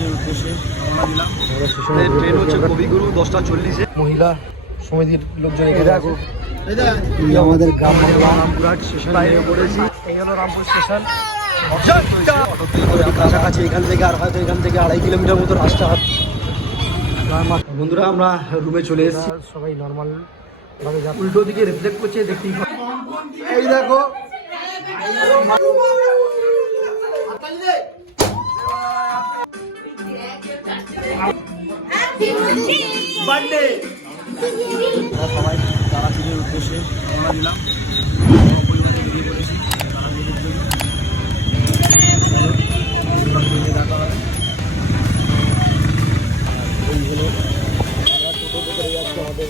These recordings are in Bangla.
রাঁচির উদ্দেশ্যে রওনা দিলাম। ট্রেন হচ্ছে কবিগুরু 10টা 40-এ। মহিলা সমিতির লোকজন এখানে আছে। আমাদের গ্রাম বাংলা রামপুরহাট স্টেশন নেমে পড়েছি। এই হলো রামপুর স্টেশন। কাছাকাছি এখান থেকে আর হয়তো এখান থেকে 2.5 কিলোমিটার মতো রাস্তা। বন্ধুরা আমরা রুমে চলে এসেছি। সবাই নর্মাল ভাবে উল্টো দিকে রিফ্লেক্ট করছে, দেখতেই এই দেখো বার্থডে। সবাই তারাপীঠের উদ্দেশ্যে রওনা দিলাম। পরিবারে বেরিয়ে পড়েছি তারাপীঠের জন্য। দেখা হয় এইগুলো আমরা টোটোতে করে যাচ্ছি। আমাদের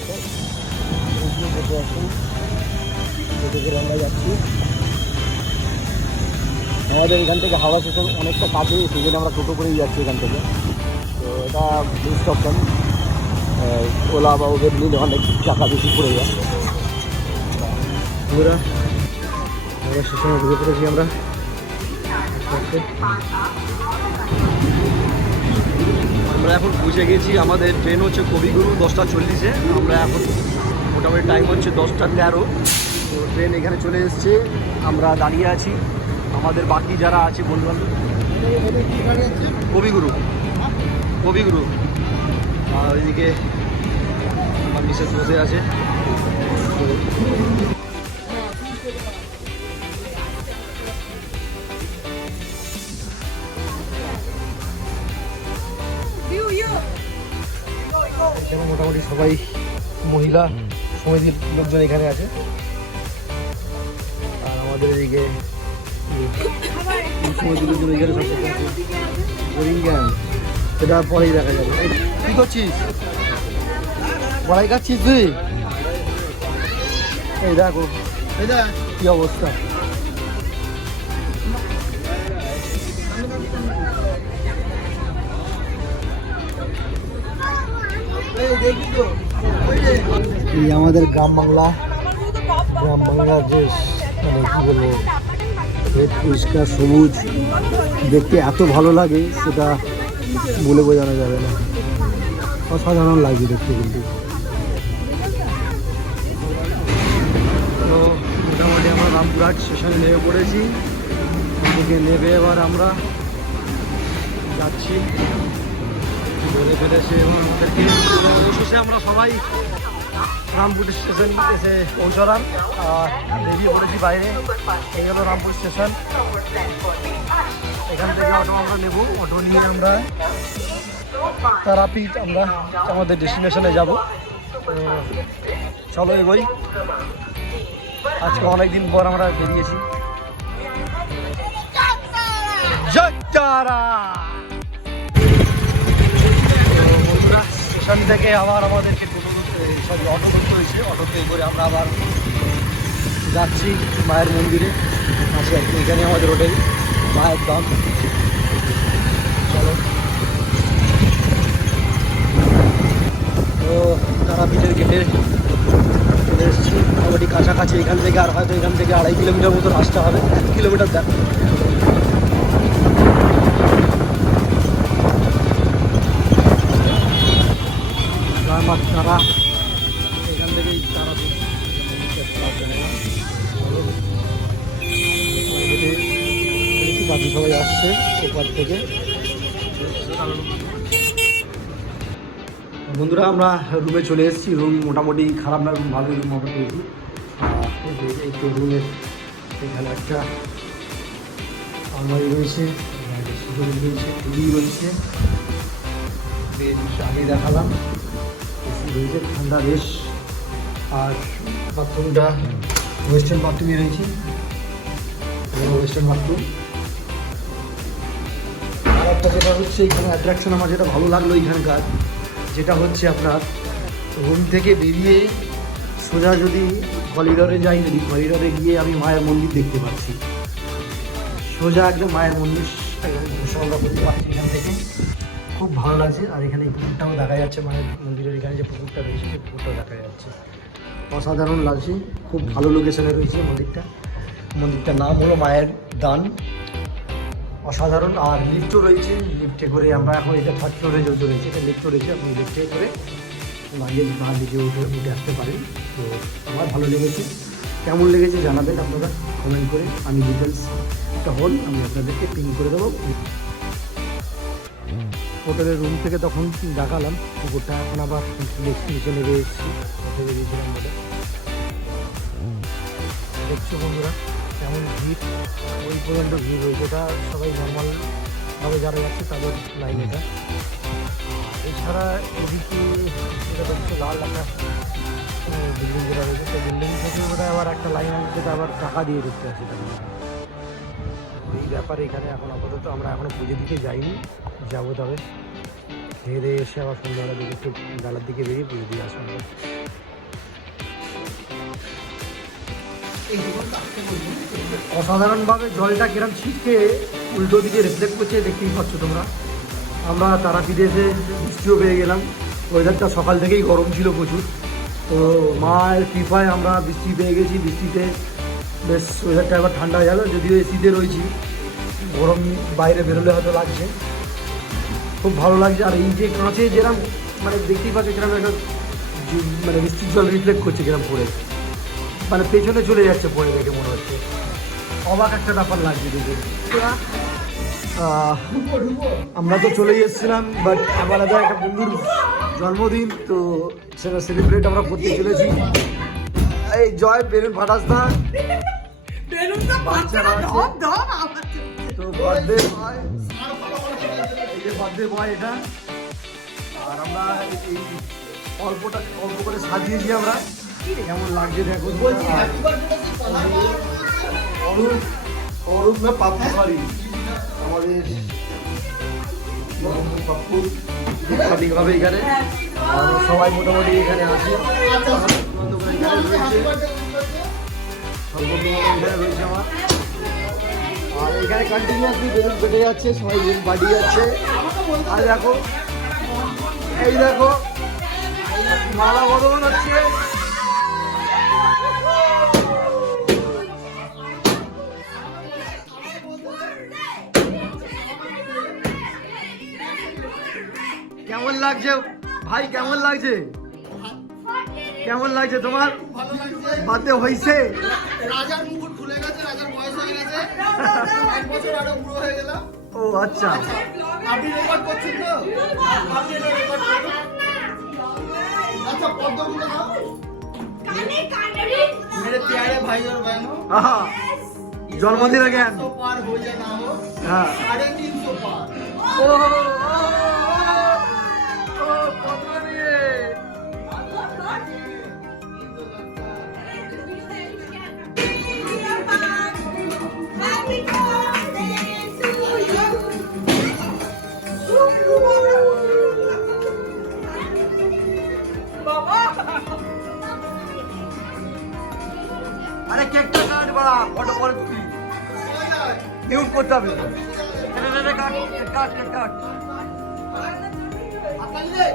টোটো আসুন, টোটো করে আমরা যাচ্ছি। আমাদের এখান থেকে হাওড়া স্টেশন অনেকটা কাছে, সেই জন্য আমরা টোটো করেই যাচ্ছি এখান থেকে। তো এটা বেস্ট অপশন। ওলা বা উবের নিলে অনেক টাকা বেশি পড়ে যায়। বন্ধুরা আমরা স্টেশনে ঢুকে পড়েছি। আমরা এখন পৌঁছে গেছি। আমাদের ট্রেন হচ্ছে কবিগুরু 10টা 40-এ। আমরা এখন মোটামুটি টাইম হচ্ছে 10টা 13। তো ট্রেন এখানে চলে এসছে, আমরা দাঁড়িয়ে আছি। আমাদের বাকি যারা আছে বন্ধুবান্ধব কবিগুরু আর ওইদিকে আমার মিসেস বসে আছে। এখানে মোটামুটি সবাই মহিলা সমিতির লোকজন এখানে আছে। আর আমাদের এদিকে সমিতির লোকজন এখানে সব বোরিং জ্ঞান, সেটা পরেই দেখা যাবে। কী করছিস? পড়াই খাচ্ছিস তুই? এই দেখো কি অবস্থা। এই আমাদের গ্রাম বাংলার যে মানে কী বলবো, পরিষ্কার সবুজ দেখতে এত ভালো লাগে, সেটা বলে বোঝানো যাবে না। অসাধারণ লাগছে দেখতে। কিন্তু তো মোটামুটি আমরা রামপুরহাট স্টেশনে নেমে পড়েছি। এদিকে নেমে এবার আমরা যাচ্ছি ধরে ফেলেছে এবং আমাদেরকে অবশেষে আমরা সবাই রামপুর স্টেশন এসে পৌঁছলাম। বেরিয়ে পড়েছি বাইরে। এই হলো রামপুর স্টেশন। এখান থেকে অটো আমরা নেব। অটো নিয়ে আমরা তারাপীঠ আমরা আমাদের ডেস্টিনেশনে যাব। চলো এগোই। আজকে অনেকদিন পর আমরা বেরিয়েছি। স্টেশন থেকে আবার আমাদেরকে অটো ধরতে হয়েছে। অটোতে করে আমরা আবার যাচ্ছি মায়ের মন্দিরে আছে আর কি। এখানে আমাদের হোটেল মায়ের দাম। চলো। তো তারাপীঠের গেটে চলে এসেছি। মোটামুটি কাছাকাছি এখান থেকে আর হয়তো এখান থেকে 2.5 কিলোমিটার মতো রাস্তা হবে। 1 কিলোমিটার দেখ। তারা এখান থেকেই তারাপীঠ বাকি সবাই আসছে ওপার থেকে। বন্ধুরা আমরা রুমে চলে এসেছি। রুম মোটামুটি খারাপ না, রুম ভালোই। রুম আমরা পেয়েছি। এই তো রুমের এখানে একটা আলমারি রয়েছে, রয়েছে, টিভি রয়েছে, আগে দেখালাম, এসি রয়েছে, ঠান্ডা বেশ। আর বাথরুমটা ওয়েস্টার্ন বাথরুমই রয়েছে, ওয়েস্টার্ন বাথরুম। আর একটা যেটা হচ্ছে এখানে অ্যাট্রাকশন আমার যেটা ভালো লাগলো এখানকার, যেটা হচ্ছে আপনার রুম থেকে বেরিয়ে সোজা যদি করিডরে যাই, যদি করিডরে গিয়ে আমি মায়ের মন্দির দেখতে পাচ্ছি। সোজা একদম মায়ের মন্দির দর্শন করতে পারছি এখান থেকে। খুব ভালো লাগছে। আর এখানে এই পুকুরটাও দেখা যাচ্ছে, মায়ের মন্দিরের এখানে যে পুকুরটা রয়েছে সেই পুকুরটাও দেখা যাচ্ছে। অসাধারণ লাগছে। খুব ভালো লোকেশনে রয়েছে মন্দিরটা। মন্দিরটার নাম হলো মায়ের দান। অসাধারণ। আর লিফটও রয়েছে, লিফটে করে আমরা এখন এটা 3rd ফ্লোরে যেহেতু রয়েছে, এটা লিফটও রয়েছে, আপনি লিফটে করে লাগেজ না দিকে উঠে আসতে পারেন। তো আমার ভালো লেগেছে। কেমন লেগেছে জানাবেন আপনারা কমেন্ট করে। আমি ডিটেলসটা আমি আপনাদেরকে পিন করে দেবো। হোটেলের রুম থেকে তখন দেখালাম পুকুরটা, এখন আবার নিচে নেমে এসেছি, উঠে বেরিয়েছিলাম বলে। দেখছো বন্ধুরা কেমন ভিড়, ওই পর্যন্ত ভিড় হয়েছে। এটা সবাই নর্মালভাবে যারা যাচ্ছে তাদের লাইন এটা। এছাড়া এদিকে এটা দেখছো লাল একটা বিল্ডিং যেটা রয়েছে, সেই বিল্ডিং থেকে ওটা আবার একটা লাইন আছে যেটা আবার টাকা দিয়ে ঢুকতে আছে। এই ব্যাপারে এখানে এখন আপাতত আমরা এখনও পুজো দিকে যাইনি, যাবো। তবে খেয়ে দিয়ে এসে আবার সন্ধ্যাবেলা দিকে একটু বেলার দিকে বেরিয়ে পুজো দিয়ে আসবো। অসাধারণভাবে জলটা কিরম ছিটকে উল্টো দিকে রিফ্লেক্ট করছে, দেখতেই পাচ্ছ তোমরা। আমরা তারাপীঠে এসে বৃষ্টিও পেয়ে গেলাম। ওয়েদারটা সকাল থেকেই গরম ছিল প্রচুর, তো মায়ের কৃপায় আমরা বৃষ্টি পেয়ে গেছি। বৃষ্টিতে বেশ ওয়েদারটা এবার ঠান্ডা হয়ে গেল, যদিও এসিতে রয়েছি, গরম বাইরে বেরোলে হয়তো লাগছে, খুব ভালো লাগছে। আর এই যে কাঁচে যেরকম মানে দেখতেই পাচ্ছ কিরকম একটা মানে বৃষ্টির জল রিফ্লেক্ট করছে কিরকম পড়ে, মানে পেছনে চলে যাচ্ছে পড়ে, দেখে মনে হচ্ছে অবাক একটা ব্যাপার লাগছে দেখে। আমরা তো চলেই এসেছিলাম, বাট আবার একটা বন্ধুর জন্মদিন, তো সেটা সেলিব্রেট আমরা করতে চলেছি। এই জয় বেলুন ফাটাস না, বাচ্চারা আছে তো বার্থডে বয়, এই যে বার্থডে বয় এটা। আর আমরা এই অল্প করে সাজিয়েছি আমরা, কেমন লাগছে দেখো। অরূপ না পাপ্পু, সরি আমাদের পাপ্পু সঠিকভাবে এখানে সবাই মোটামুটি এখানে আসে, এখানে রয়েছে আমার। আর এখানে কন্টিনিউয়াসলি বেলুন কেটে যাচ্ছে, সবাই বাড়ি যাচ্ছে। আর দেখো, এই দেখো মালা বদল হচ্ছে। কেমন লাগছে ভাই, কেমন লাগছে, কেমন লাগছে তোমার? বাদে হয়েছে, রাজার মুকুট খুলে গেছে, রাজার বয়স হয়ে গেছে, এক বছর আরো বুড়ো হয়ে গেলাম। ও আচ্ছা, আপনি রেকর্ড করছেন তো? আপনি এটা রেকর্ড করুন। আচ্ছা পদ্মগুলো দাও। मेरे प्यारे भाई और बहनों, জন্মদিন জ্ঞান 300 पार हो या ना हो, হ্যাঁ 350 पार। ও কত নিয়ে আরে কেকটা কাট বাড়া, ফটো পরে তুলি মিউট করতে হবে। কাট কাট কাট আকালে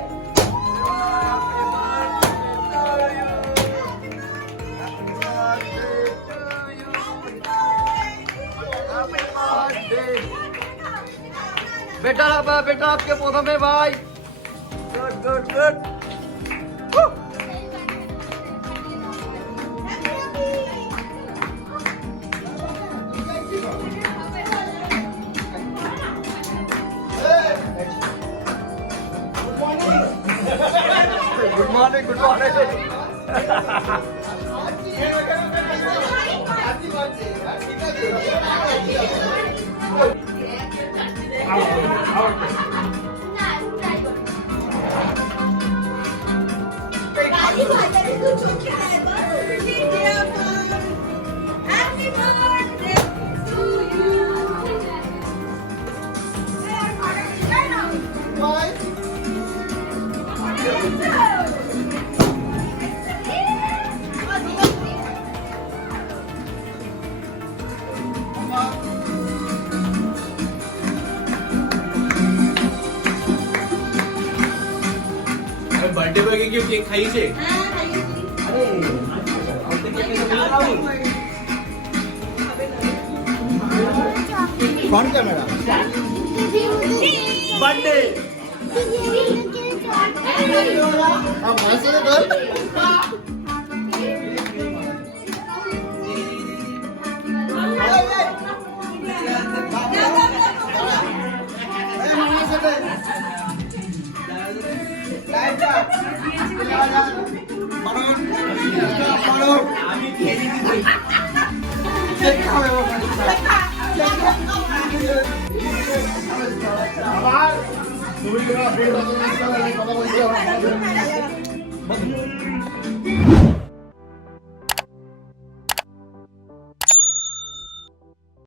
बेटा बेटा आपके पौधों में भाई, good good good. Good morning, good morning. Happy birthday to you. ভাই बर्थडे बॉय के केक खाई छे Happy birthday. Front camera birthday আমার সাথে কর কথা বলছি